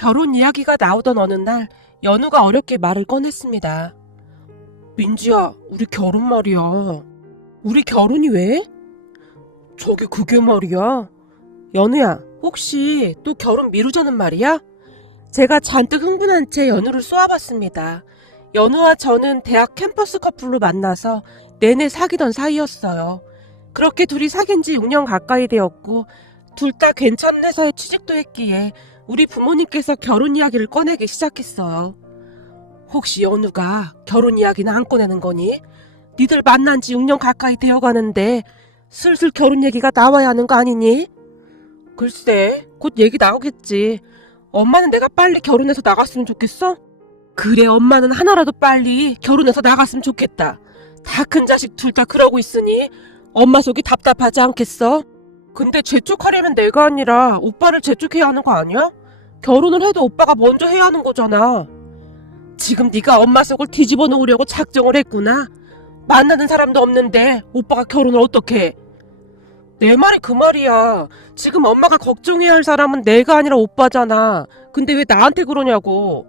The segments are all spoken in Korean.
결혼 이야기가 나오던 어느 날 연우가 어렵게 말을 꺼냈습니다. 민지야, 우리 결혼 말이야. 우리 결혼이 왜? 저게 그게 말이야. 연우야, 혹시 또 결혼 미루자는 말이야? 제가 잔뜩 흥분한 채 연우를 쏘아봤습니다. 연우와 저는 대학 캠퍼스 커플로 만나서 내내 사귀던 사이였어요. 그렇게 둘이 사귄 지 6년 가까이 되었고 둘 다 괜찮은 회사에 취직도 했기에 우리 부모님께서 결혼 이야기를 꺼내기 시작했어요. 혹시 연우가 결혼 이야기는 안 꺼내는 거니? 니들 만난 지 6년 가까이 되어가는데 슬슬 결혼 얘기가 나와야 하는 거 아니니? 글쎄, 곧 얘기 나오겠지. 엄마는 내가 빨리 결혼해서 나갔으면 좋겠어? 그래, 엄마는 하나라도 빨리 결혼해서 나갔으면 좋겠다. 다 큰 자식 둘 다 그러고 있으니 엄마 속이 답답하지 않겠어? 근데 재촉하려면 내가 아니라 오빠를 재촉해야 하는 거 아니야? 결혼을 해도 오빠가 먼저 해야 하는 거잖아. 지금 네가 엄마 속을 뒤집어 놓으려고 작정을 했구나. 만나는 사람도 없는데 오빠가 결혼을 어떻게 해? 내 말이 그 말이야. 지금 엄마가 걱정해야 할 사람은 내가 아니라 오빠잖아. 근데 왜 나한테 그러냐고.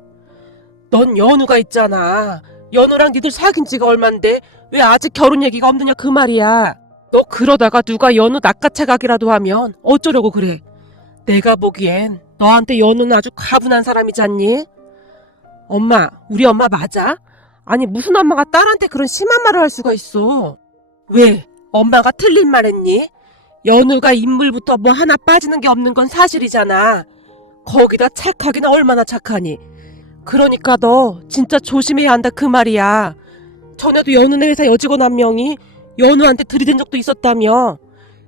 넌 연우가 있잖아. 연우랑 니들 사귄 지가 얼만데 왜 아직 결혼 얘기가 없느냐 그 말이야. 너 그러다가 누가 연우 낚아채가기라도 하면 어쩌려고 그래. 내가 보기엔 너한테 연우는 아주 가분한 사람이잖니? 엄마, 우리 엄마 맞아? 아니 무슨 엄마가 딸한테 그런 심한 말을 할 수가 있어. 왜? 엄마가 틀린 말 했니? 연우가 인물부터 뭐 하나 빠지는 게 없는 건 사실이잖아. 거기다 착하기는 얼마나 착하니. 그러니까 너 진짜 조심해야 한다 그 말이야. 전에도 연우네 회사 여직원 한 명이 연우한테 들이댄 적도 있었다며.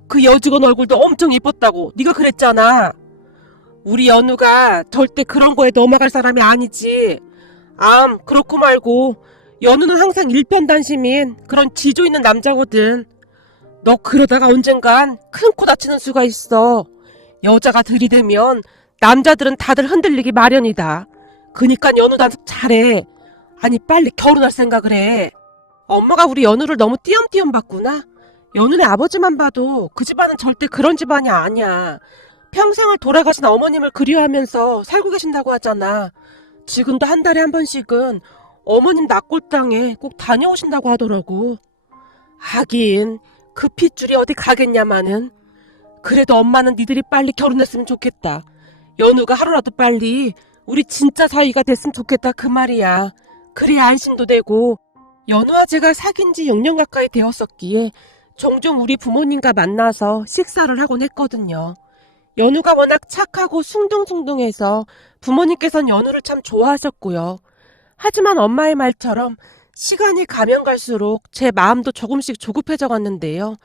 그 여직원 얼굴도 엄청 이뻤다고 네가 그랬잖아. 우리 연우가 절대 그런 거에 넘어갈 사람이 아니지. 그렇고 말고 연우는 항상 일편단심인 그런 지조 있는 남자거든. 너 그러다가 언젠간 큰 코 다치는 수가 있어. 여자가 들이대면 남자들은 다들 흔들리기 마련이다. 그니까 연우 단속 잘해. 아니 빨리 결혼할 생각을 해. 엄마가 우리 연우를 너무 띄엄띄엄 봤구나. 연우네 아버지만 봐도 그 집안은 절대 그런 집안이 아니야. 평생을 돌아가신 어머님을 그리워하면서 살고 계신다고 하잖아. 지금도 한 달에 한 번씩은 어머님 납골당에 꼭 다녀오신다고 하더라고. 하긴 그 핏줄이 어디 가겠냐마는. 그래도 엄마는 니들이 빨리 결혼했으면 좋겠다. 연우가 하루라도 빨리 우리 진짜 사이가 됐으면 좋겠다 그 말이야. 그래야 안심도 되고. 연우와 제가 사귄 지 6년 가까이 되었었기에 종종 우리 부모님과 만나서 식사를 하곤 했거든요. 연우가 워낙 착하고 숭둥숭둥해서 부모님께서는 연우를 참 좋아하셨고요. 하지만 엄마의 말처럼 시간이 가면 갈수록 제 마음도 조금씩 조급해져 갔는데요.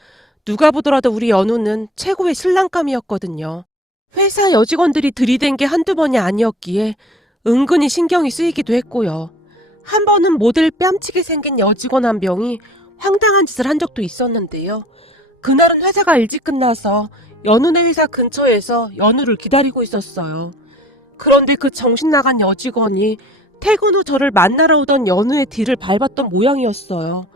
누가 보더라도 우리 연우는 최고의 신랑감이었거든요. 회사 여직원들이 들이댄 게 한두 번이 아니었기에 은근히 신경이 쓰이기도 했고요. 한 번은 모델 뺨치게 생긴 여직원 한 명이 황당한 짓을 한 적도 있었는데요. 그날은 회사가 일찍 끝나서 연우네 회사 근처에서 연우를 기다리고 있었어요. 그런데 그 정신나간 여직원이 퇴근 후 저를 만나러 오던 연우의 뒤를 밟았던 모양이었어요.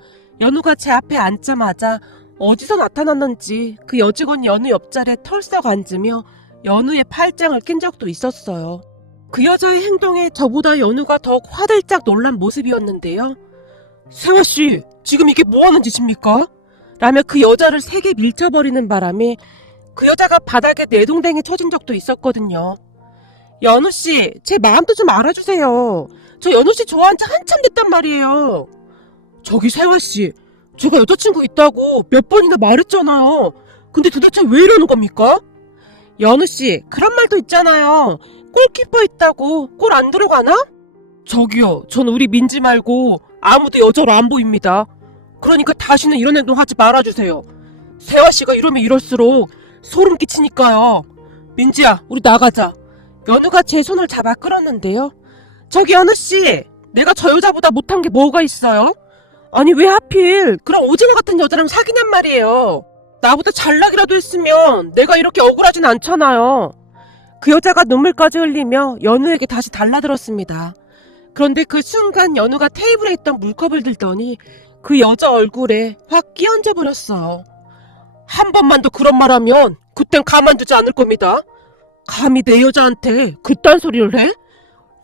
연우가 제 앞에 앉자마자 어디서 나타났는지 그 여직원 연우 옆자리에 털썩 앉으며 연우의 팔짱을 낀 적도 있었어요. 그 여자의 행동에 저보다 연우가 더욱 화들짝 놀란 모습이었는데요. 세화씨, 지금 이게 뭐하는 짓입니까? 라며 그 여자를 세게 밀쳐버리는 바람에 그 여자가 바닥에 내동댕이 쳐진 적도 있었거든요. 연우씨, 제 마음도 좀 알아주세요. 저 연우씨 좋아한 지 한참 됐단 말이에요. 저기 세화씨, 제가 여자친구 있다고 몇 번이나 말했잖아요. 근데 도대체 왜 이러는 겁니까? 연우씨, 그런 말도 있잖아요. 골키퍼 있다고 골 안 들어가나? 저기요, 전 우리 민지 말고 아무도 여자로 안 보입니다. 그러니까 다시는 이런 행동 하지 말아주세요. 세화씨가 이러면 이럴수록 소름 끼치니까요. 민지야, 우리 나가자. 연우가 제 손을 잡아 끌었는데요. 저기 연우씨, 내가 저 여자보다 못한 게 뭐가 있어요? 아니 왜 하필 그런 오징어 같은 여자랑 사귀냔 말이에요. 나보다 잘나기라도 했으면 내가 이렇게 억울하진 않잖아요. 그 여자가 눈물까지 흘리며 연우에게 다시 달라들었습니다. 그런데 그 순간 연우가 테이블에 있던 물컵을 들더니 그 여자 얼굴에 확 끼얹어 버렸어요. 한 번만 더 그런 말 하면 그땐 가만두지 않을 겁니다. 감히 내 여자한테 그딴 소리를 해?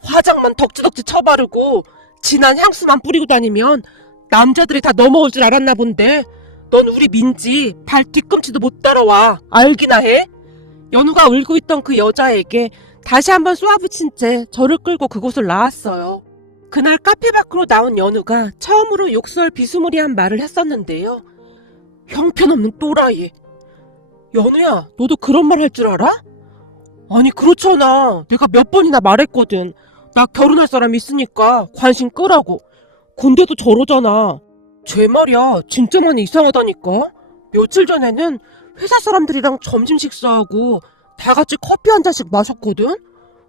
화장만 덕지덕지 쳐바르고 진한 향수만 뿌리고 다니면 남자들이 다 넘어올 줄 알았나 본데 넌 우리 민지 발 뒤꿈치도 못 따라와. 알기나 해? 연우가 울고 있던 그 여자에게 다시 한번 쏘아붙인 채 저를 끌고 그곳을 나왔어요. 그날 카페 밖으로 나온 연우가 처음으로 욕설 비스무리한 말을 했었는데요. 형편없는 또라이. 연우야, 너도 그런 말 할 줄 알아? 아니 그렇잖아. 내가 몇 번이나 말했거든. 나 결혼할 사람 있으니까 관심 끄라고. 근데도 저러잖아. 쟤 말이야 진짜 많이 이상하다니까. 며칠 전에는 회사 사람들이랑 점심 식사하고 다 같이 커피 한 잔씩 마셨거든?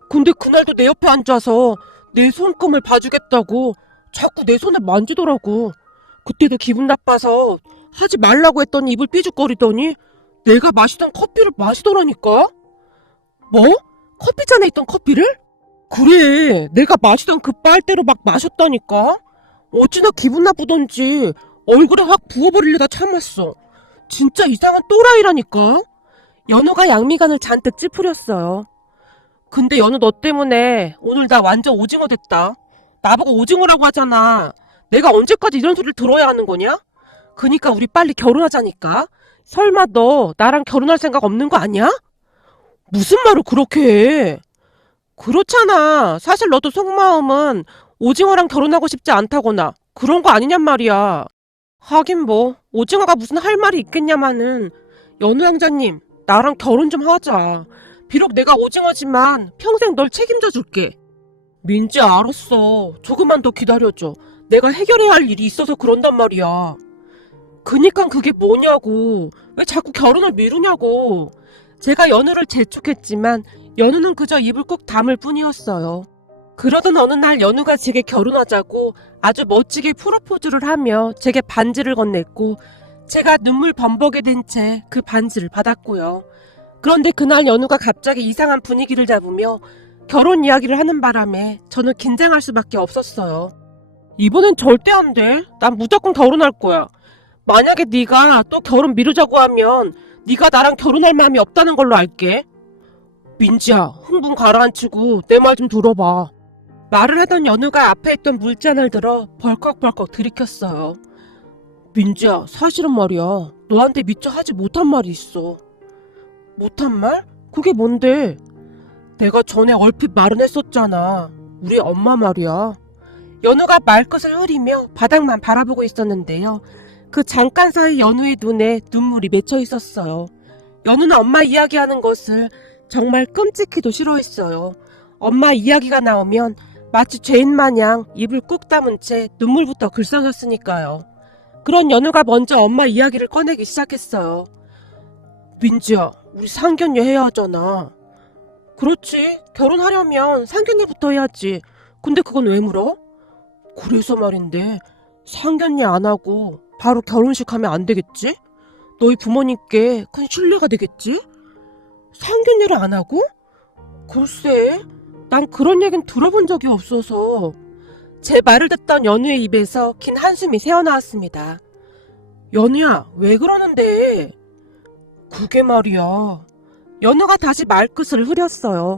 근데 그날도 내 옆에 앉아서 내 손금을 봐주겠다고 자꾸 내 손을 만지더라고. 그때도 기분 나빠서 하지 말라고 했더니 입을 삐죽거리더니 내가 마시던 커피를 마시더라니까? 뭐? 커피잔에 있던 커피를? 그래, 내가 마시던 그 빨대로 막 마셨다니까? 어찌나 기분 나쁘던지 얼굴에 확 부어버리려다 참았어. 진짜 이상한 또라이라니까? 연우가 양미간을 잔뜩 찌푸렸어요. 근데 연우 너 때문에 오늘 나 완전 오징어 됐다. 나보고 오징어라고 하잖아. 내가 언제까지 이런 소리를 들어야 하는 거냐? 그니까 우리 빨리 결혼하자니까. 설마 너 나랑 결혼할 생각 없는 거 아니야? 무슨 말을 그렇게 해? 그렇잖아. 사실 너도 속마음은 오징어랑 결혼하고 싶지 않다거나 그런 거 아니냔 말이야. 하긴 뭐 오징어가 무슨 할 말이 있겠냐마는. 연우 양자님, 나랑 결혼 좀 하자. 비록 내가 오징어지만 평생 널 책임져 줄게. 민지 알았어. 조금만 더 기다려줘. 내가 해결해야 할 일이 있어서 그런단 말이야. 그니까 그게 뭐냐고. 왜 자꾸 결혼을 미루냐고. 제가 연우를 재촉했지만 연우는 그저 입을 꾹 다물 뿐이었어요. 그러던 어느 날 연우가 제게 결혼하자고 아주 멋지게 프로포즈를 하며 제게 반지를 건넸고 제가 눈물 범벅이 된 채 그 반지를 받았고요. 그런데 그날 연우가 갑자기 이상한 분위기를 잡으며 결혼 이야기를 하는 바람에 저는 긴장할 수밖에 없었어요. 이번엔 절대 안 돼. 난 무조건 결혼할 거야. 만약에 네가 또 결혼 미루자고 하면 네가 나랑 결혼할 마음이 없다는 걸로 알게. 민지야, 흥분 가라앉히고 내 말 좀 들어봐. 말을 하던 연우가 앞에 있던 물잔을 들어 벌컥벌컥 들이켰어요. 민지야, 사실은 말이야. 너한테 미처 하지 못한 말이 있어. 못한 말? 그게 뭔데? 내가 전에 얼핏 말은 했었잖아. 우리 엄마 말이야. 연우가 말끝을 흐리며 바닥만 바라보고 있었는데요. 그 잠깐 사이 연우의 눈에 눈물이 맺혀 있었어요. 연우는 엄마 이야기하는 것을 정말 끔찍히도 싫어했어요. 엄마 이야기가 나오면 마치 죄인 마냥 입을 꾹 다문 채 눈물부터 글썽였으니까요. 그런 연우가 먼저 엄마 이야기를 꺼내기 시작했어요. 민지야, 우리 상견례 해야 하잖아. 그렇지, 결혼하려면 상견례부터 해야지. 근데 그건 왜 물어? 그래서 말인데 상견례 안 하고 바로 결혼식 하면 안 되겠지? 너희 부모님께 큰 신뢰가 되겠지? 상견례를 안 하고? 글쎄, 난 그런 얘긴 들어본 적이 없어서. 제 말을 듣던 연우의 입에서 긴 한숨이 새어나왔습니다. 연우야, 왜 그러는데? 그게 말이야. 연우가 다시 말끝을 흐렸어요.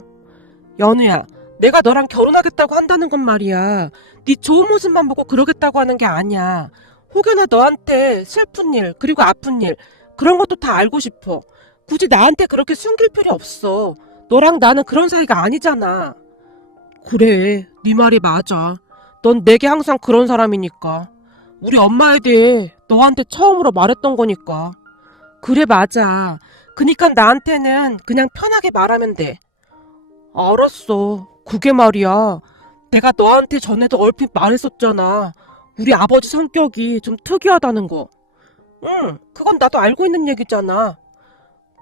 연우야, 내가 너랑 결혼하겠다고 한다는 건 말이야. 네 좋은 모습만 보고 그러겠다고 하는 게 아니야. 혹여나 너한테 슬픈 일, 그리고 아픈 일, 그런 것도 다 알고 싶어. 굳이 나한테 그렇게 숨길 필요 없어. 너랑 나는 그런 사이가 아니잖아. 그래, 네 말이 맞아. 넌 내게 항상 그런 사람이니까. 우리 엄마에 대해 너한테 처음으로 말했던 거니까. 그래, 맞아. 그니까 나한테는 그냥 편하게 말하면 돼. 알았어. 그게 말이야. 내가 너한테 전에도 얼핏 말했었잖아. 우리 아버지 성격이 좀 특이하다는 거. 응, 그건 나도 알고 있는 얘기잖아.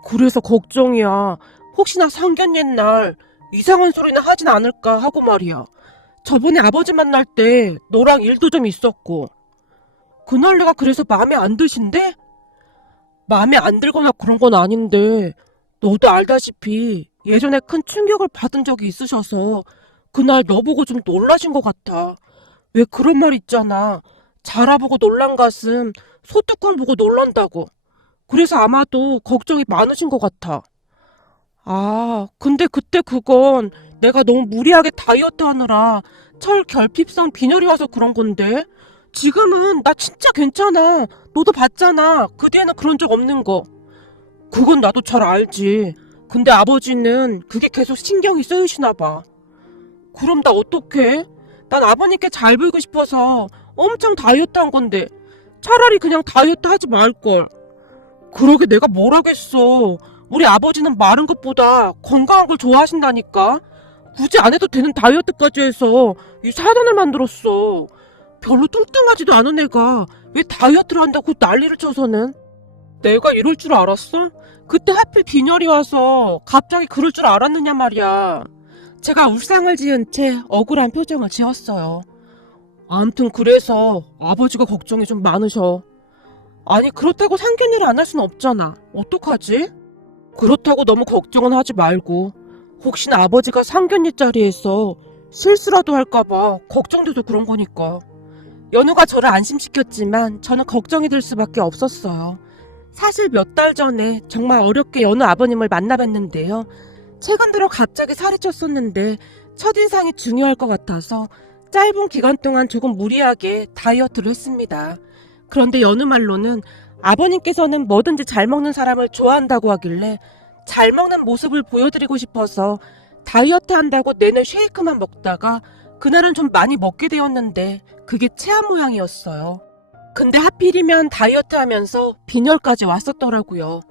그래서 걱정이야. 혹시나 상견례 날 이상한 소리나 하진 않을까 하고 말이야. 저번에 아버지 만날 때 너랑 일도 좀 있었고. 그날 내가 그래서 마음에 안 드신대? 마음에 안 들거나 그런 건 아닌데 너도 알다시피 예전에 큰 충격을 받은 적이 있으셔서 그날 너 보고 좀 놀라신 것 같아. 왜 그런 말 있잖아. 자라보고 놀란 가슴 소뚜껑 보고 놀란다고. 그래서 아마도 걱정이 많으신 것 같아. 근데 그때 그건 내가 너무 무리하게 다이어트 하느라 철 결핍성 빈혈이 와서 그런 건데. 지금은 나 진짜 괜찮아. 너도 봤잖아. 그 뒤에는 그런 적 없는 거. 그건 나도 잘 알지. 근데 아버지는 그게 계속 신경이 쓰이시나 봐. 그럼 나 어떡해? 난 아버님께 잘 보이고 싶어서 엄청 다이어트 한 건데 차라리 그냥 다이어트 하지 말걸. 그러게 내가 뭘 하겠어. 우리 아버지는 마른 것보다 건강한 걸 좋아하신다니까. 굳이 안 해도 되는 다이어트까지 해서 이 사단을 만들었어. 별로 뚱뚱하지도 않은 애가 왜 다이어트를 한다고 난리를 쳐서는. 내가 이럴 줄 알았어? 그때 하필 빈혈이 와서 갑자기 그럴 줄 알았느냐 말이야. 제가 울상을 지은 채 억울한 표정을 지었어요. 아무튼 그래서 아버지가 걱정이 좀 많으셔. 아니 그렇다고 상견례를 안 할 수는 없잖아. 어떡하지? 그렇다고 너무 걱정은 하지 말고 혹시나 아버지가 상견례 자리에서 실수라도 할까봐 걱정돼서 그런 거니까. 연우가 저를 안심시켰지만 저는 걱정이 될 수밖에 없었어요. 사실 몇 달 전에 정말 어렵게 연우 아버님을 만나 뵀는데요. 최근 들어 갑자기 살이 쪘었는데 첫인상이 중요할 것 같아서 짧은 기간 동안 조금 무리하게 다이어트를 했습니다. 그런데 연우 말로는 아버님께서는 뭐든지 잘 먹는 사람을 좋아한다고 하길래 잘 먹는 모습을 보여드리고 싶어서 다이어트 한다고 내내 쉐이크만 먹다가 그날은 좀 많이 먹게 되었는데 그게 체한 모양이었어요. 근데 하필이면 다이어트 하면서 빈혈까지 왔었더라고요.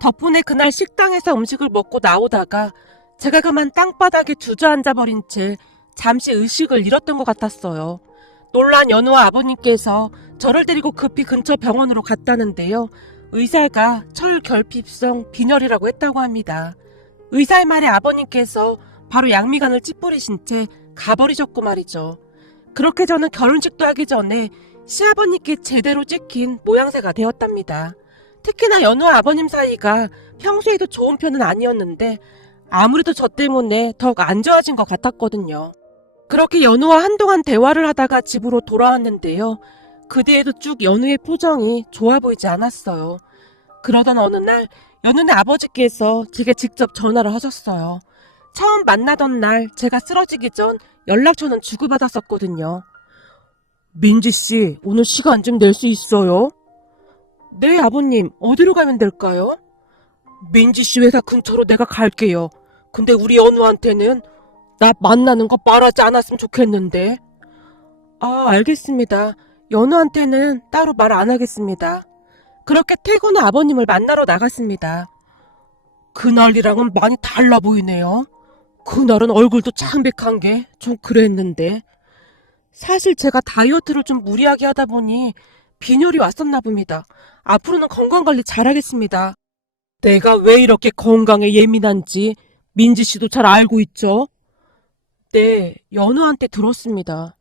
덕분에 그날 식당에서 음식을 먹고 나오다가 제가 그만 땅바닥에 주저앉아버린 채 잠시 의식을 잃었던 것 같았어요. 놀란 연우와 아버님께서 저를 데리고 급히 근처 병원으로 갔다는데요. 의사가 철결핍성 빈혈이라고 했다고 합니다. 의사의 말에 아버님께서 바로 양미간을 찌푸리신 채 가버리셨고 말이죠. 그렇게 저는 결혼식도 하기 전에 시아버님께 제대로 찍힌 모양새가 되었답니다. 특히나 연우와 아버님 사이가 평소에도 좋은 편은 아니었는데 아무래도 저 때문에 더욱 안 좋아진 것 같았거든요. 그렇게 연우와 한동안 대화를 하다가 집으로 돌아왔는데요. 그 뒤에도 쭉 연우의 표정이 좋아 보이지 않았어요. 그러던 어느 날 연우네 아버지께서 제게 직접 전화를 하셨어요. 처음 만나던 날 제가 쓰러지기 전 연락처는 주고받았었거든요. 민지씨, 오늘 시간 좀 낼 수 있어요? 네, 아버님. 어디로 가면 될까요? 민지씨 회사 근처로 내가 갈게요. 근데 우리 연우한테는 나 만나는 거 말하지 않았으면 좋겠는데. 알겠습니다. 연우한테는 따로 말 안 하겠습니다. 그렇게 퇴근 후 아버님을 만나러 나갔습니다. 그날이랑은 많이 달라 보이네요. 그날은 얼굴도 창백한 게 좀 그랬는데. 사실 제가 다이어트를 좀 무리하게 하다 보니 빈혈이 왔었나 봅니다. 앞으로는 건강관리 잘하겠습니다. 내가 왜 이렇게 건강에 예민한지 민지 씨도 잘 알고 있죠? 네, 연우한테 들었습니다.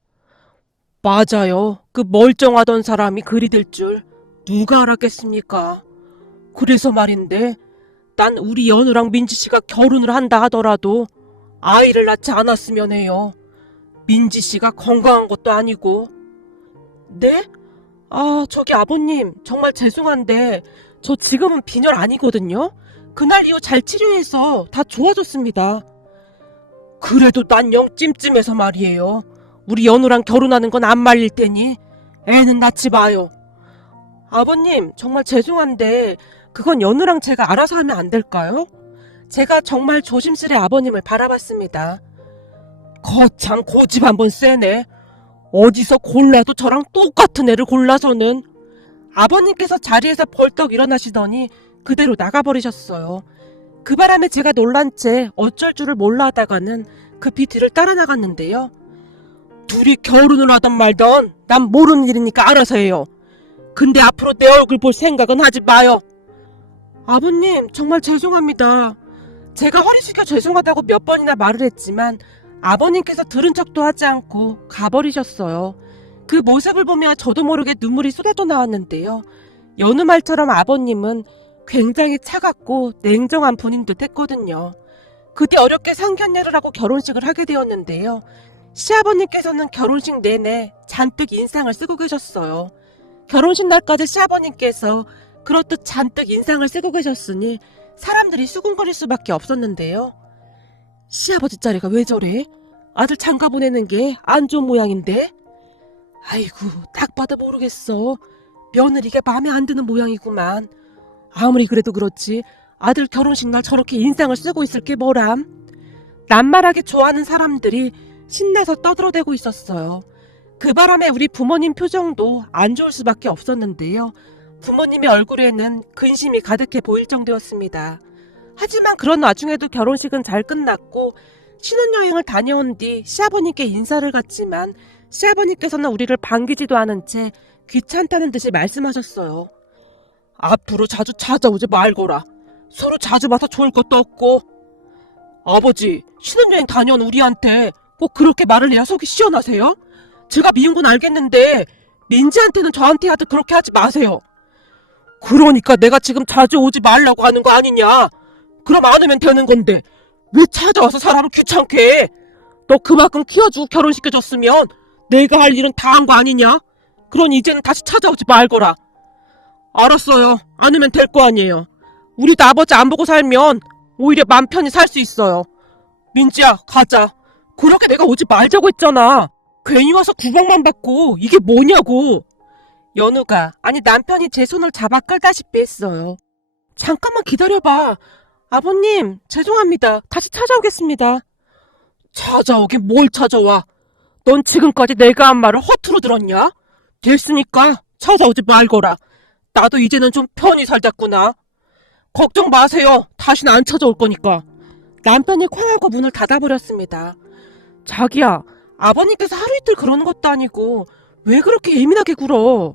맞아요. 그 멀쩡하던 사람이 그리 될 줄 누가 알았겠습니까? 그래서 말인데 난 우리 연우랑 민지 씨가 결혼을 한다 하더라도 아이를 낳지 않았으면 해요. 민지 씨가 건강한 것도 아니고. 네? 저기 아버님 정말 죄송한데 저 지금은 빈혈 아니거든요. 그날 이후 잘 치료해서 다 좋아졌습니다. 그래도 난 영 찜찜해서 말이에요. 우리 연우랑 결혼하는 건 안 말릴 테니 애는 낳지 마요. 아버님 정말 죄송한데 그건 연우랑 제가 알아서 하면 안 될까요? 제가 정말 조심스레 아버님을 바라봤습니다. 거참 고집 한번 세네. 어디서 골라도 저랑 똑같은 애를 골라서는. 아버님께서 자리에서 벌떡 일어나시더니 그대로 나가버리셨어요. 그 바람에 제가 놀란 채 어쩔 줄을 몰라 하다가는 급히 뒤를 따라 나갔는데요. 둘이 결혼을 하던 말던 난 모르는 일이니까 알아서 해요. 근데 앞으로 내 얼굴 볼 생각은 하지 마요. 아버님 정말 죄송합니다. 제가 허리 숙여 죄송하다고 몇 번이나 말을 했지만 아버님께서 들은 척도 하지 않고 가버리셨어요. 그 모습을 보며 저도 모르게 눈물이 쏟아져 나왔는데요. 여느 말처럼 아버님은 굉장히 차갑고 냉정한 분인 듯 했거든요. 그 뒤 어렵게 상견례를 하고 결혼식을 하게 되었는데요. 시아버님께서는 결혼식 내내 잔뜩 인상을 쓰고 계셨어요. 결혼식 날까지 시아버님께서 그렇듯 잔뜩 인상을 쓰고 계셨으니 사람들이 수군거릴 수밖에 없었는데요. 시아버지 자리가 왜 저래? 아들 장가 보내는 게 안 좋은 모양인데? 아이고, 딱 봐도 모르겠어. 며느리가 마음에 안 드는 모양이구만. 아무리 그래도 그렇지 아들 결혼식 날 저렇게 인상을 쓰고 있을 게 뭐람. 남말하게 좋아하는 사람들이 신나서 떠들어대고 있었어요. 그 바람에 우리 부모님 표정도 안 좋을 수밖에 없었는데요. 부모님의 얼굴에는 근심이 가득해 보일 정도였습니다. 하지만 그런 와중에도 결혼식은 잘 끝났고 신혼여행을 다녀온 뒤 시아버님께 인사를 갔지만 시아버님께서는 우리를 반기지도 않은 채 귀찮다는 듯이 말씀하셨어요. 앞으로 자주 찾아오지 말거라. 서로 자주 봐서 좋을 것도 없고. 아버지, 신혼여행 다녀온 우리한테 꼭 그렇게 말을 해야 속이 시원하세요? 제가 미운 건 알겠는데 민지한테는 저한테 하듯 그렇게 하지 마세요. 그러니까 내가 지금 자주 오지 말라고 하는 거 아니냐. 그럼 안 오면 되는 건데 왜 찾아와서 사람을 귀찮게 해. 너 그만큼 키워주고 결혼시켜줬으면 내가 할 일은 다 한 거 아니냐. 그러니 이제는 다시 찾아오지 말거라. 알았어요. 안 오면 될 거 아니에요. 우리도 아버지 안 보고 살면 오히려 맘 편히 살 수 있어요. 민지야, 가자. 그렇게 내가 오지 말자고 했잖아. 괜히 와서 구박만 받고 이게 뭐냐고. 연우가, 아니 남편이 제 손을 잡아 끌다시피 했어요. 잠깐만 기다려봐. 아버님, 죄송합니다. 다시 찾아오겠습니다. 찾아오긴 뭘 찾아와. 넌 지금까지 내가 한 말을 허투루 들었냐? 됐으니까 찾아오지 말거라. 나도 이제는 좀 편히 살자꾸나. 걱정 마세요. 다시는 안 찾아올 거니까. 남편이 쾅하고 문을 닫아버렸습니다. 자기야, 아버님께서 하루 이틀 그러는 것도 아니고 왜 그렇게 예민하게 굴어?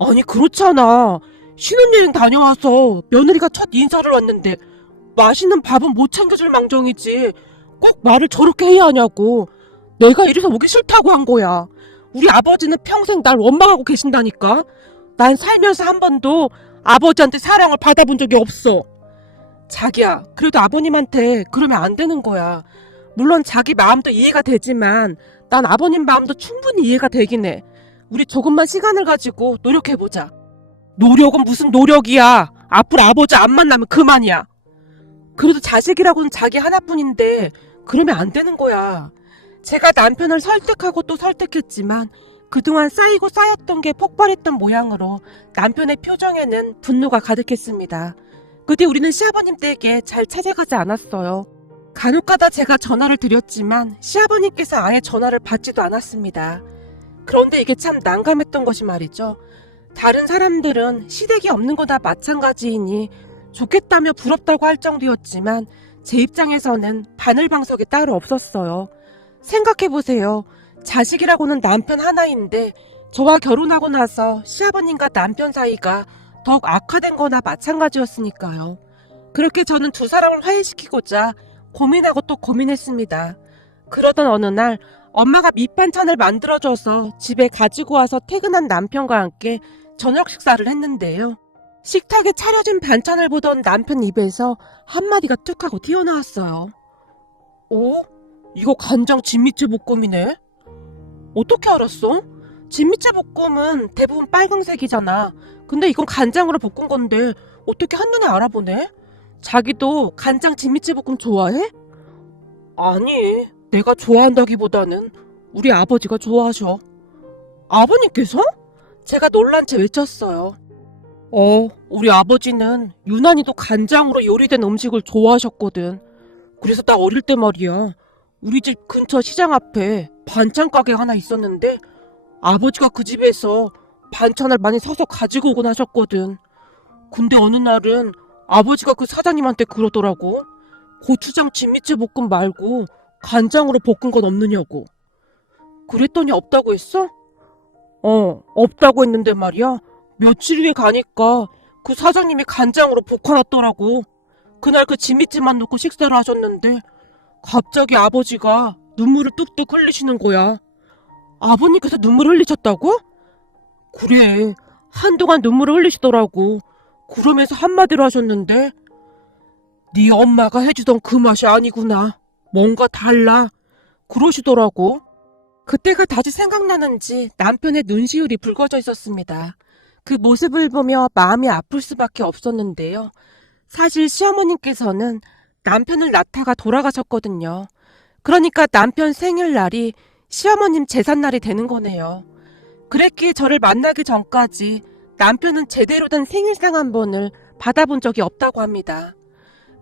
아니 그렇잖아. 신혼여행 다녀와서 며느리가 첫 인사를 왔는데 맛있는 밥은 못 챙겨줄 망정이지 꼭 말을 저렇게 해야 하냐고. 내가 이래서 오기 싫다고 한 거야. 우리 아버지는 평생 날 원망하고 계신다니까. 난 살면서 한 번도 아버지한테 사랑을 받아본 적이 없어. 자기야, 그래도 아버님한테 그러면 안 되는 거야. 물론 자기 마음도 이해가 되지만 난 아버님 마음도 충분히 이해가 되긴 해. 우리 조금만 시간을 가지고 노력해보자. 노력은 무슨 노력이야. 앞으로 아버지 안 만나면 그만이야. 그래도 자식이라고는 자기 하나뿐인데 그러면 안 되는 거야. 제가 남편을 설득하고 또 설득했지만 그동안 쌓이고 쌓였던 게 폭발했던 모양으로 남편의 표정에는 분노가 가득했습니다. 그 뒤 우리는 시아버님 댁에 잘 찾아가지 않았어요. 간혹가다 제가 전화를 드렸지만 시아버님께서 아예 전화를 받지도 않았습니다. 그런데 이게 참 난감했던 것이 말이죠. 다른 사람들은 시댁이 없는 거나 마찬가지이니 좋겠다며 부럽다고 할 정도였지만 제 입장에서는 바늘방석이 따로 없었어요. 생각해보세요. 자식이라고는 남편 하나인데 저와 결혼하고 나서 시아버님과 남편 사이가 더욱 악화된 거나 마찬가지였으니까요. 그렇게 저는 두 사람을 화해시키고자 고민하고 또 고민했습니다. 그러던 어느 날 엄마가 밑반찬을 만들어줘서 집에 가지고 와서 퇴근한 남편과 함께 저녁 식사를 했는데요. 식탁에 차려진 반찬을 보던 남편 입에서 한마디가 툭 하고 튀어나왔어요. 어? 이거 간장 진미채 볶음이네? 어떻게 알았어? 진미채 볶음은 대부분 빨강색이잖아. 근데 이건 간장으로 볶은 건데 어떻게 한눈에 알아보네? 자기도 간장 진미채 볶음 좋아해? 아니, 내가 좋아한다기보다는 우리 아버지가 좋아하셔. 아버님께서? 제가 놀란 채 외쳤어요. 우리 아버지는 유난히도 간장으로 요리된 음식을 좋아하셨거든. 그래서 나 어릴 때 말이야. 우리 집 근처 시장 앞에 반찬 가게 하나 있었는데 아버지가 그 집에서 반찬을 많이 사서 가지고 오곤 하셨거든. 근데 어느 날은 아버지가 그 사장님한테 그러더라고. 고추장 진미채 볶음 말고 간장으로 볶은 건 없느냐고. 그랬더니 없다고 했어? 없다고 했는데 말이야. 며칠 후에 가니까 그 사장님이 간장으로 볶아놨더라고. 그날 그 진미채만 넣고 식사를 하셨는데 갑자기 아버지가 눈물을 뚝뚝 흘리시는 거야. 아버님께서 눈물 흘리셨다고? 그래, 한동안 눈물을 흘리시더라고. 그러면서 한마디로 하셨는데 네 엄마가 해주던 그 맛이 아니구나. 뭔가 달라. 그러시더라고. 그때가 다시 생각나는지 남편의 눈시울이 붉어져 있었습니다. 그 모습을 보며 마음이 아플 수밖에 없었는데요. 사실 시어머님께서는 남편을 낳다가 돌아가셨거든요. 그러니까 남편 생일날이 시어머님 제삿날이 되는 거네요. 그랬기에 저를 만나기 전까지 남편은 제대로 된 생일상 한 번을 받아본 적이 없다고 합니다.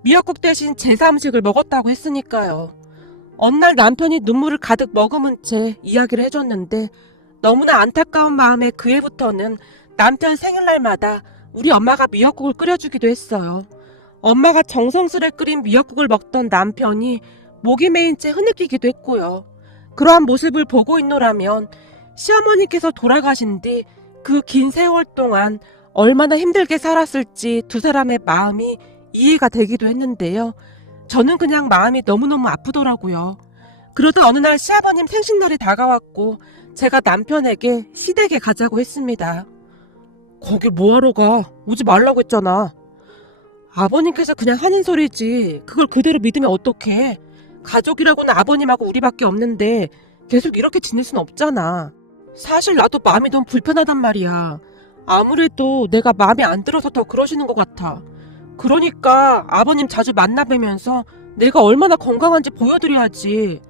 미역국 대신 제사 음식을 먹었다고 했으니까요. 어느 날 남편이 눈물을 가득 머금은 채 이야기를 해줬는데 너무나 안타까운 마음에 그 해부터는 남편 생일날마다 우리 엄마가 미역국을 끓여주기도 했어요. 엄마가 정성스레 끓인 미역국을 먹던 남편이 목이 메인 채 흐느끼기도 했고요. 그러한 모습을 보고 있노라면 시어머니께서 돌아가신 뒤 그 긴 세월 동안 얼마나 힘들게 살았을지 두 사람의 마음이 이해가 되기도 했는데요. 저는 그냥 마음이 너무너무 아프더라고요. 그러다 어느 날 시아버님 생신날이 다가왔고 제가 남편에게 시댁에 가자고 했습니다. 거길 뭐하러 가? 오지 말라고 했잖아. 아버님께서 그냥 하는 소리지. 그걸 그대로 믿으면 어떡해. 가족이라고는 아버님하고 우리밖에 없는데 계속 이렇게 지낼 순 없잖아. 사실 나도 마음이 너무 불편하단 말이야. 아무래도 내가 마음에 안 들어서 더 그러시는 것 같아. 그러니까 아버님 자주 만나뵈면서 내가 얼마나 건강한지 보여드려야지.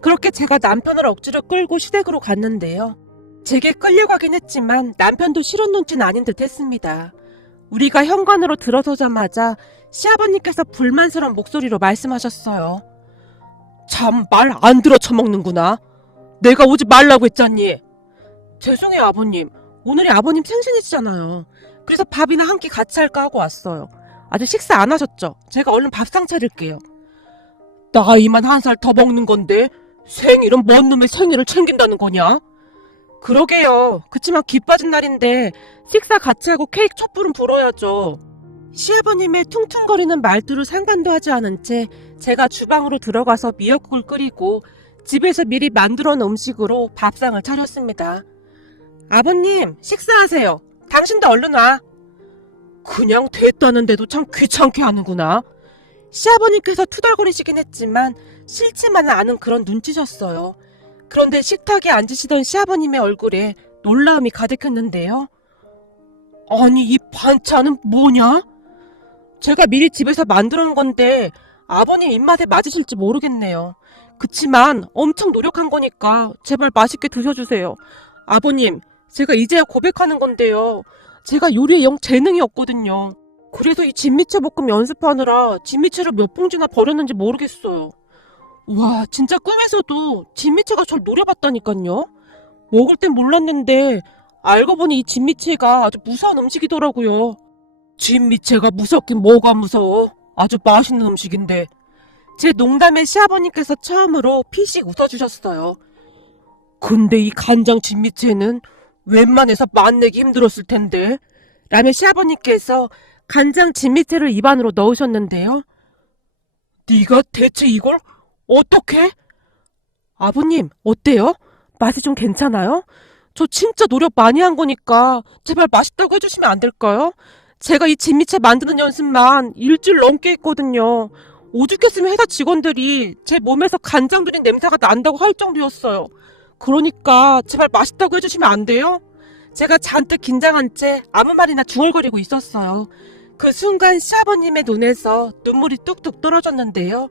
그렇게 제가 남편을 억지로 끌고 시댁으로 갔는데요. 제게 끌려가긴 했지만 남편도 싫은 눈치는 아닌 듯 했습니다. 우리가 현관으로 들어서자마자 시아버님께서 불만스러운 목소리로 말씀하셨어요. 참 말 안 들어 처먹는구나. 내가 오지 말라고 했잖니. 죄송해요 아버님. 오늘이 아버님 생신이시잖아요. 그래서 밥이나 한 끼 같이 할까 하고 왔어요. 아직 식사 안 하셨죠? 제가 얼른 밥상 차릴게요. 나이만 한 살 더 먹는 건데 생일은 뭔 놈의 생일을 챙긴다는 거냐? 그러게요. 그치만 기 빠진 날인데 식사 같이 하고 케이크 촛불은 불어야죠. 시아버님의 퉁퉁거리는 말투를 상관도 하지 않은 채 제가 주방으로 들어가서 미역국을 끓이고 집에서 미리 만들어 놓은 음식으로 밥상을 차렸습니다. 아버님, 식사하세요. 당신도 얼른 와. 그냥 됐다는데도 참 귀찮게 하는구나. 시아버님께서 투덜거리시긴 했지만 싫지만은 않은 그런 눈치셨어요. 그런데 식탁에 앉으시던 시아버님의 얼굴에 놀라움이 가득했는데요. 아니 이 반찬은 뭐냐? 제가 미리 집에서 만들어 놓은 건데 아버님 입맛에 맞으실지 모르겠네요. 그치만 엄청 노력한 거니까 제발 맛있게 드셔주세요. 아버님, 제가 이제야 고백하는 건데요. 제가 요리에 영 재능이 없거든요. 그래서 이 진미채 볶음 연습하느라 진미채를 몇 봉지나 버렸는지 모르겠어요. 와, 진짜 꿈에서도 진미채가 절 노려봤다니까요. 먹을 땐 몰랐는데 알고 보니 이 진미채가 아주 무서운 음식이더라고요. 진미채가 무섭긴 뭐가 무서워. 아주 맛있는 음식인데. 제 농담에 시아버님께서 처음으로 피식 웃어주셨어요. 근데 이 간장 진미채는 웬만해서 맛내기 힘들었을 텐데. 라며 시아버님께서 간장 진미채를 입안으로 넣으셨는데요. 네가 대체 이걸 어떻게? 아버님, 어때요? 맛이 좀 괜찮아요? 저 진짜 노력 많이 한 거니까 제발 맛있다고 해주시면 안 될까요? 제가 이 진미채 만드는 연습만 일주일 넘게 했거든요. 오죽했으면 회사 직원들이 제 몸에서 간장 들인 냄새가 난다고 할 정도였어요. 그러니까 제발 맛있다고 해주시면 안 돼요? 제가 잔뜩 긴장한 채 아무 말이나 중얼거리고 있었어요. 그 순간 시아버님의 눈에서 눈물이 뚝뚝 떨어졌는데요.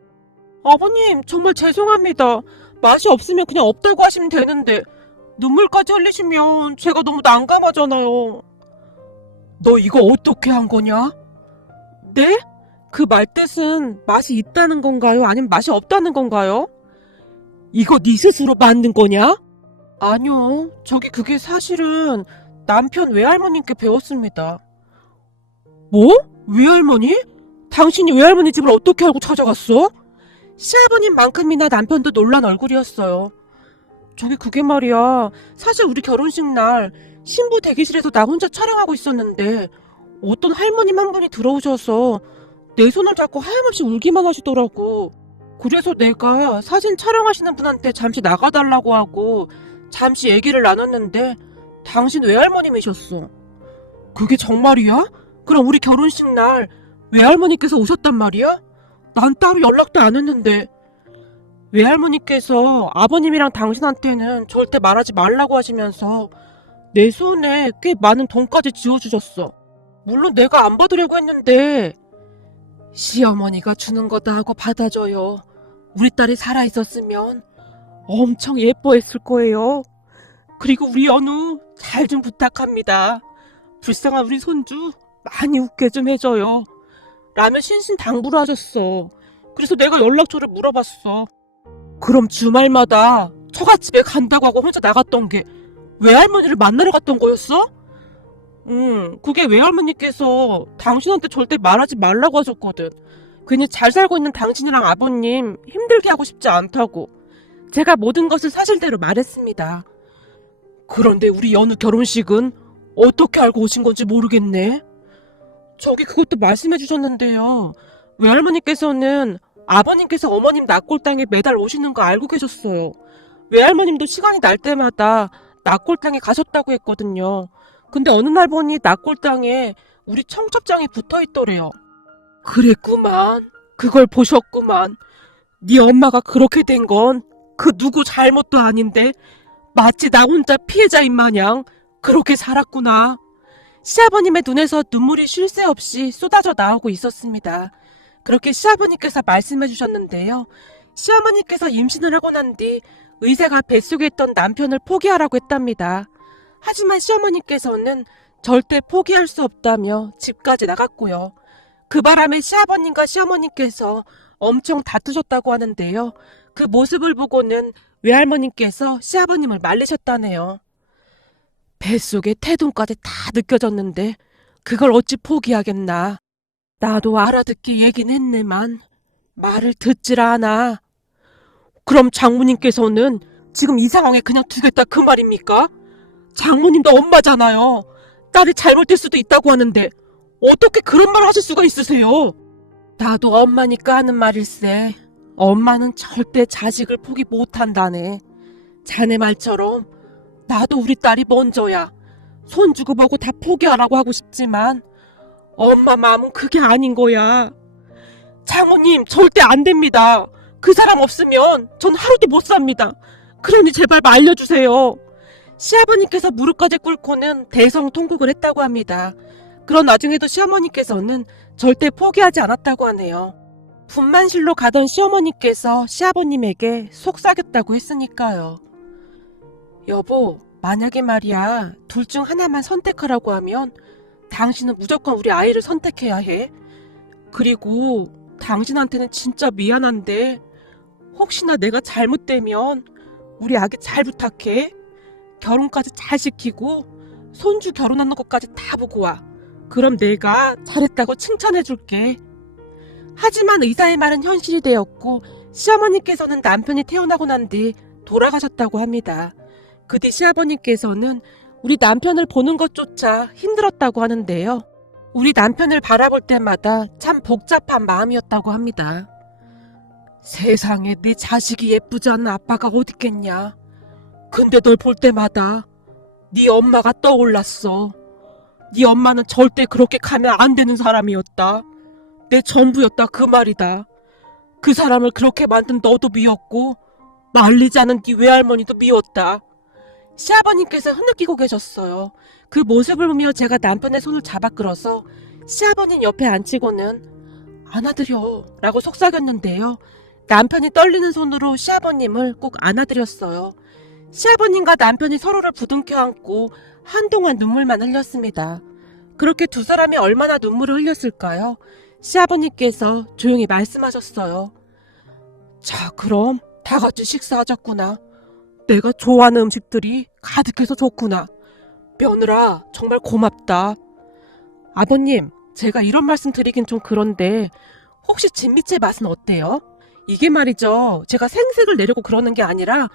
아버님, 정말 죄송합니다. 맛이 없으면 그냥 없다고 하시면 되는데 눈물까지 흘리시면 제가 너무 난감하잖아요. 너 이거 어떻게 한 거냐? 네? 그 말뜻은 맛이 있다는 건가요? 아니면 맛이 없다는 건가요? 이거 네 스스로 만든 거냐? 아니요. 그게 사실은 남편 외할머님께 배웠습니다. 뭐? 외할머니? 당신이 외할머니 집을 어떻게 알고 찾아갔어? 시아버님만큼이나 남편도 놀란 얼굴이었어요. 그게 말이야. 사실 우리 결혼식 날 신부 대기실에서 나 혼자 촬영하고 있었는데 어떤 할머님 한 분이 들어오셔서 내 손을 잡고 하염없이 울기만 하시더라고. 그래서 내가 사진 촬영하시는 분한테 잠시 나가달라고 하고 잠시 얘기를 나눴는데 당신 외할머님이셨어. 그게 정말이야? 그럼 우리 결혼식 날 외할머니께서 오셨단 말이야? 난 따로 연락도 안 했는데. 외할머니께서 아버님이랑 당신한테는 절대 말하지 말라고 하시면서 내 손에 꽤 많은 돈까지 지어주셨어. 물론 내가 안 받으려고 했는데 시어머니가 주는 거다 하고 받아줘요. 우리 딸이 살아있었으면 엄청 예뻐했을 거예요. 그리고 우리 연우 잘 좀 부탁합니다. 불쌍한 우리 손주 많이 웃게 좀 해줘요. 라며 신신당부를 하셨어. 그래서 내가 연락처를 물어봤어. 그럼 주말마다 처갓집에 간다고 하고 혼자 나갔던 게 외할머니를 만나러 갔던 거였어? 응, 그게 외할머니께서 당신한테 절대 말하지 말라고 하셨거든. 괜히 잘 살고 있는 당신이랑 아버님 힘들게 하고 싶지 않다고. 제가 모든 것을 사실대로 말했습니다. 그런데 우리 연우 결혼식은 어떻게 알고 오신 건지 모르겠네. 저기 그것도 말씀해 주셨는데요. 외할머니께서는 아버님께서 어머님 납골당에 매달 오시는 거 알고 계셨어요. 외할머님도 시간이 날 때마다 납골당에 가셨다고 했거든요. 근데 어느 날 보니 납골당에 우리 청첩장이 붙어있더래요. 그랬구만. 그걸 보셨구만. 네 엄마가 그렇게 된 건 그 누구 잘못도 아닌데 마치 나 혼자 피해자인 마냥 그렇게 살았구나. 시아버님의 눈에서 눈물이 쉴 새 없이 쏟아져 나오고 있었습니다. 그렇게 시아버님께서 말씀해 주셨는데요. 시어머니께서 임신을 하고 난 뒤 의사가 뱃속에 있던 남편을 포기하라고 했답니다. 하지만 시어머니께서는 절대 포기할 수 없다며 집까지 나갔고요. 그 바람에 시아버님과 시어머니께서 엄청 다투셨다고 하는데요. 그 모습을 보고는 외할머님께서 시아버님을 말리셨다네요. 뱃속에 태동까지 다 느껴졌는데 그걸 어찌 포기하겠나. 나도 알아듣게 얘긴 했네만 말을 듣질 않아. 그럼 장모님께서는 지금 이 상황에 그냥 두겠다 그 말입니까? 장모님도 엄마잖아요. 딸이 잘못될 수도 있다고 하는데 어떻게 그런 말 하실 수가 있으세요? 나도 엄마니까 하는 말일세. 엄마는 절대 자식을 포기 못한다네. 자네 말처럼 나도 우리 딸이 먼저야. 손 주고 보고 다 포기하라고 하고 싶지만 엄마 마음은 그게 아닌 거야. 장모님 절대 안 됩니다. 그 사람 없으면 전 하루도 못 삽니다. 그러니 제발 말려주세요. 시아버님께서 무릎까지 꿇고는 대성통곡을 했다고 합니다. 그런 와중에도 시어머니께서는 절대 포기하지 않았다고 하네요. 분만실로 가던 시어머니께서 시아버님에게 속삭였다고 했으니까요. 여보, 만약에 말이야 둘 중 하나만 선택하라고 하면 당신은 무조건 우리 아이를 선택해야 해. 그리고 당신한테는 진짜 미안한데 혹시나 내가 잘못되면 우리 아기 잘 부탁해. 결혼까지 잘 시키고 손주 결혼하는 것까지 다 보고 와. 그럼 내가 잘했다고 칭찬해줄게. 하지만 의사의 말은 현실이 되었고 시어머니께서는 남편이 태어나고 난 뒤 돌아가셨다고 합니다. 그 뒤 시아버님께서는 우리 남편을 보는 것조차 힘들었다고 하는데요. 우리 남편을 바라볼 때마다 참 복잡한 마음이었다고 합니다. 세상에 네 자식이 예쁘지 않은 아빠가 어딨겠냐. 근데 널 볼 때마다 네 엄마가 떠올랐어. 네 엄마는 절대 그렇게 가면 안 되는 사람이었다. 내 전부였다 그 말이다. 그 사람을 그렇게 만든 너도 미웠고 말리지 않은 네 외할머니도 미웠다. 시아버님께서 흐느끼고 계셨어요. 그 모습을 보며 제가 남편의 손을 잡아 끌어서 시아버님 옆에 앉히고는 안아드려 라고 속삭였는데요. 남편이 떨리는 손으로 시아버님을 꼭 안아드렸어요. 시아버님과 남편이 서로를 부둥켜 안고 한동안 눈물만 흘렸습니다. 그렇게 두 사람이 얼마나 눈물을 흘렸을까요? 시아버님께서 조용히 말씀하셨어요. 자, 그럼 다 같이 식사하자꾸나. 내가 좋아하는 음식들이 가득해서 좋구나. 며느라 정말 고맙다. 아버님, 제가 이런 말씀 드리긴 좀 그런데 혹시 진미채 맛은 어때요? 이게 말이죠. 제가 생색을 내려고 그러는 게 아니라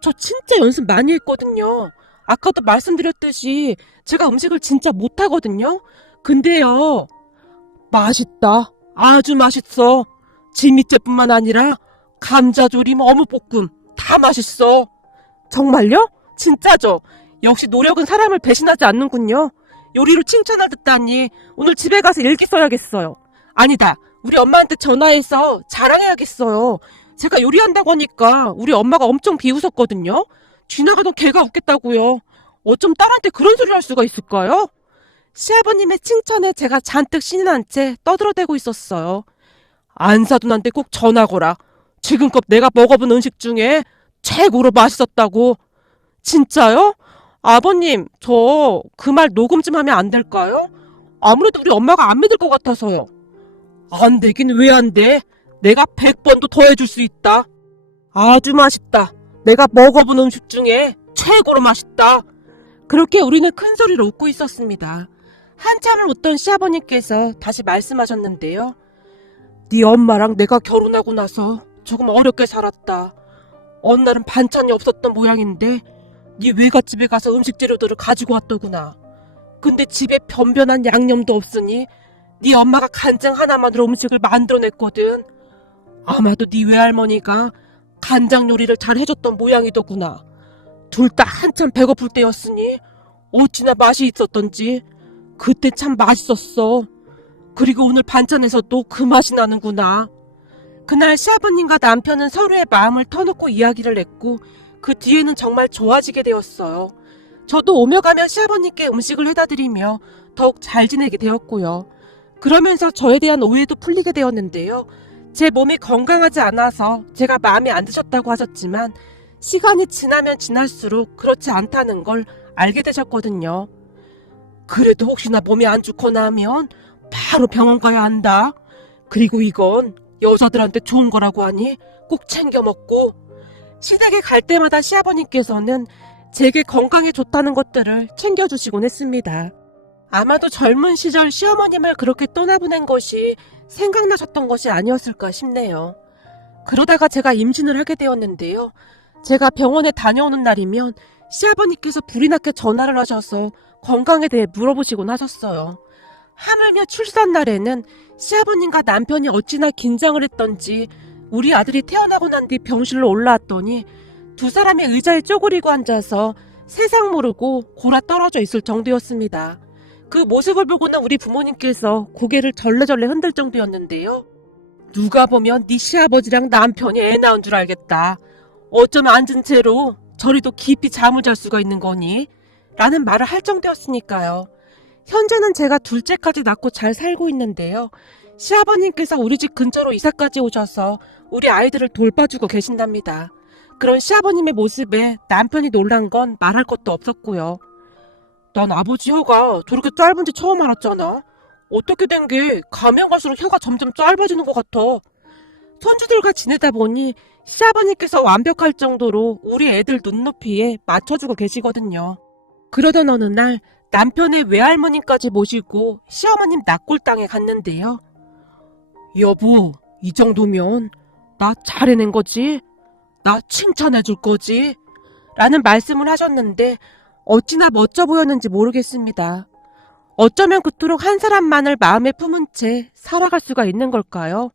저 진짜 연습 많이 했거든요. 아까도 말씀드렸듯이 제가 음식을 진짜 못하거든요. 근데요. 맛있다. 아주 맛있어. 진미채뿐만 아니라 감자조림, 어묵볶음 다 맛있어. 정말요? 진짜죠? 역시 노력은 사람을 배신하지 않는군요. 요리로 칭찬을 듣다니 오늘 집에 가서 일기 써야겠어요. 아니다. 우리 엄마한테 전화해서 자랑해야겠어요. 제가 요리한다고 하니까 우리 엄마가 엄청 비웃었거든요. 지나가던 개가 웃겠다고요. 어쩜 딸한테 그런 소리를 할 수가 있을까요? 시아버님의 칭찬에 제가 잔뜩 신이 난 채 떠들어대고 있었어요. 안사돈한테 꼭 전하거라. 지금껏 내가 먹어본 음식 중에 최고로 맛있었다고. 진짜요? 아버님, 저 그 말 녹음 좀 하면 안 될까요? 아무래도 우리 엄마가 안 믿을 것 같아서요. 안 되긴 왜 안 돼? 내가 100번도 더 해줄 수 있다. 아주 맛있다. 내가 먹어본 음식 중에 최고로 맛있다. 그렇게 우리는 큰 소리로 웃고 있었습니다. 한참을 웃던 시아버님께서 다시 말씀하셨는데요. 네 엄마랑 내가 결혼하고 나서 조금 어렵게 살았다. 어느 날은 반찬이 없었던 모양인데 네 외갓집에 가서 음식 재료들을 가지고 왔더구나. 근데 집에 변변한 양념도 없으니 네 엄마가 간장 하나만으로 음식을 만들어냈거든. 아마도 네 외할머니가 간장 요리를 잘 해줬던 모양이더구나. 둘 다 한참 배고플 때였으니 어찌나 맛이 있었던지 그때 참 맛있었어. 그리고 오늘 반찬에서도 그 맛이 나는구나. 그날 시아버님과 남편은 서로의 마음을 터놓고 이야기를 했고 그 뒤에는 정말 좋아지게 되었어요. 저도 오며 가며 시아버님께 음식을 해다 드리며 더욱 잘 지내게 되었고요. 그러면서 저에 대한 오해도 풀리게 되었는데요. 제 몸이 건강하지 않아서 제가 마음에 안 드셨다고 하셨지만 시간이 지나면 지날수록 그렇지 않다는 걸 알게 되셨거든요. 그래도 혹시나 몸이 안 좋거나 하면 바로 병원 가야 한다. 그리고 이건 여자들한테 좋은 거라고 하니 꼭 챙겨 먹고. 시댁에 갈 때마다 시아버님께서는 제게 건강에 좋다는 것들을 챙겨주시곤 했습니다. 아마도 젊은 시절 시어머님을 그렇게 떠나보낸 것이 생각나셨던 것이 아니었을까 싶네요. 그러다가 제가 임신을 하게 되었는데요. 제가 병원에 다녀오는 날이면 시아버님께서 불이 나게 전화를 하셔서 건강에 대해 물어보시곤 하셨어요. 하물며 출산 날에는 시아버님과 남편이 어찌나 긴장을 했던지 우리 아들이 태어나고 난 뒤 병실로 올라왔더니 두 사람이 의자에 쪼그리고 앉아서 세상 모르고 골아 떨어져 있을 정도였습니다. 그 모습을 보고는 우리 부모님께서 고개를 절레절레 흔들 정도였는데요. 누가 보면 네 시아버지랑 남편이 애 낳은 줄 알겠다. 어쩌면 앉은 채로 저리도 깊이 잠을 잘 수가 있는 거니? 라는 말을 할 정도였으니까요. 현재는 제가 둘째까지 낳고 잘 살고 있는데요. 시아버님께서 우리 집 근처로 이사까지 오셔서 우리 아이들을 돌봐주고 계신답니다. 그런 시아버님의 모습에 남편이 놀란 건 말할 것도 없었고요. 난 아버지 혀가 저렇게 짧은지 처음 알았잖아. 어떻게 된 게 가면 갈수록 혀가 점점 짧아지는 것 같아. 손주들과 지내다 보니 시아버님께서 완벽할 정도로 우리 애들 눈높이에 맞춰주고 계시거든요. 그러던 어느 날 남편의 외할머님까지 모시고 시어머님 납골당에 갔는데요. 여보, 이 정도면 나 잘해낸 거지? 나 칭찬해 줄 거지? 라는 말씀을 하셨는데 어찌나 멋져 보였는지 모르겠습니다. 어쩌면 그토록 한 사람만을 마음에 품은 채 살아갈 수가 있는 걸까요?